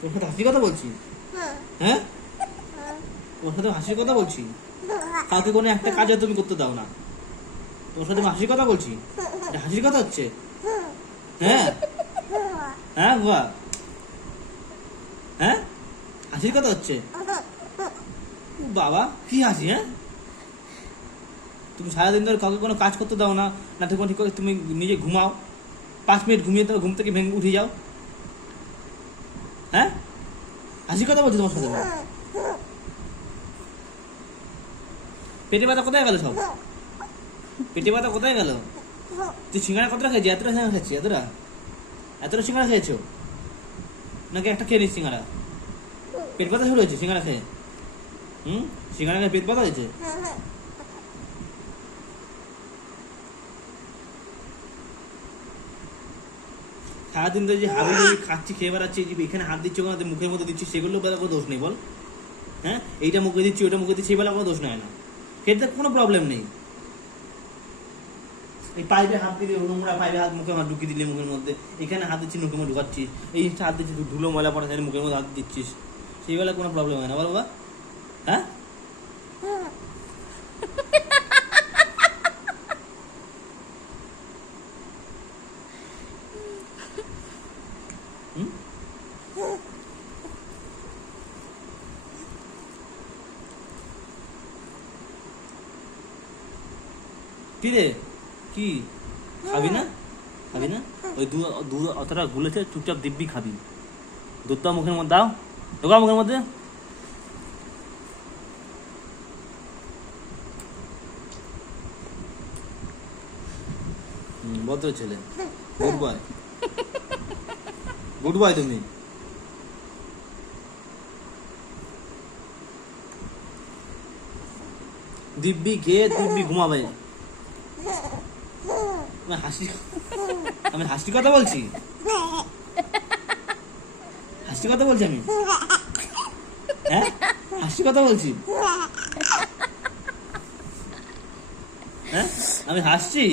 তোর সাথে হাসির কথা বলছি? হ্যাঁ, তোর সাথে হাসির কথা বলছি। কাউকে কোনো একটা কাজে তুমি করতে দাও না। তোর সাথে হাসির কথা বলছি, এটা হাসির কথা হচ্ছে? হ্যাঁ হ্যাঁ বাবা, হ্যাঁ হাসির কথা হচ্ছে? বাবা কি হাসি? হ্যাঁ, তুমি সারাদিন ধরে কাউকে কোনো কাজ করতে দাও না, না ঠিক ঠিক করে তুমি নিজে ঘুমাও, 5 মিনিট ঘুমিয়ে তো ঘুম থেকে ভেঙে উঠে যাও। হ্যাঁ, হাসির কথা বলছি তোমার সাথে? পেটে ব্যথা কোথায় গেল সব? পেটে ব্যথা কোথায় গেল? তুই সিঙ্গারা কতটা খেয়েছি? এতটা সিঙ্গারা খেয়েছি? এতটা সিঙ্গারা খেয়েছো নাকি একটা খেয়ে নিস সিঙ্গারা? পেট ব্যথা শুরু হয়েছে সিঙ্গারা খেয়ে? সিঙ্গারা খেয়ে পেট ব্যথা হয়েছে? সারাদিন তো যে হাবি খাচ্ছি, খেয়ে বেড়াচ্ছি, এখানে হাত দিচ্ছি, ওখানে মুখের মধ্যে দিচ্ছি, সেগুলো বেলা কোনো দোষ নেই বল? হ্যাঁ, এইটা মুখে দিচ্ছি, ওটা মুখে দিচ্ছি, এই বেলা কোনো দোষ নেয় না, খেতে কোনো প্রবলেম নেই। এই পাইপে হাত দিলে, নোংরা পাইপে হাত মুখে হাত ঢুকিয়ে দিলে মুখের মধ্যে, এখানে হাত দিচ্ছি, মুখের মধ্যে ঢুকাচ্ছিস, এই হাত দিচ্ছিস, ধুলো ময়লা পড়া যায় মুখের মধ্যে হাত দিচ্ছিস, সেই বেলা কোনো প্রবলেম হয় না বল বাবা? হ্যাঁ, কি রে, কি খাবি না? খাবি না? ওই দুধ অতটা গুলেছে, চুপচাপ দিব্যি খাবি। দুধটা মুখের মধ্যে দাও, ঢোকা মুখের মধ্যে। ভদ্র ছেলে, গুড বয়, গুড বয় তুমি। দিব্যি খেয়ে দিব্যি ঘুমাবে। আমি হাসির কথা বলছি? হাসির কথা বলছি আমি? হ্যাঁ, হাসির কথা বলছি? হ্যাঁ, আমি হাসছি?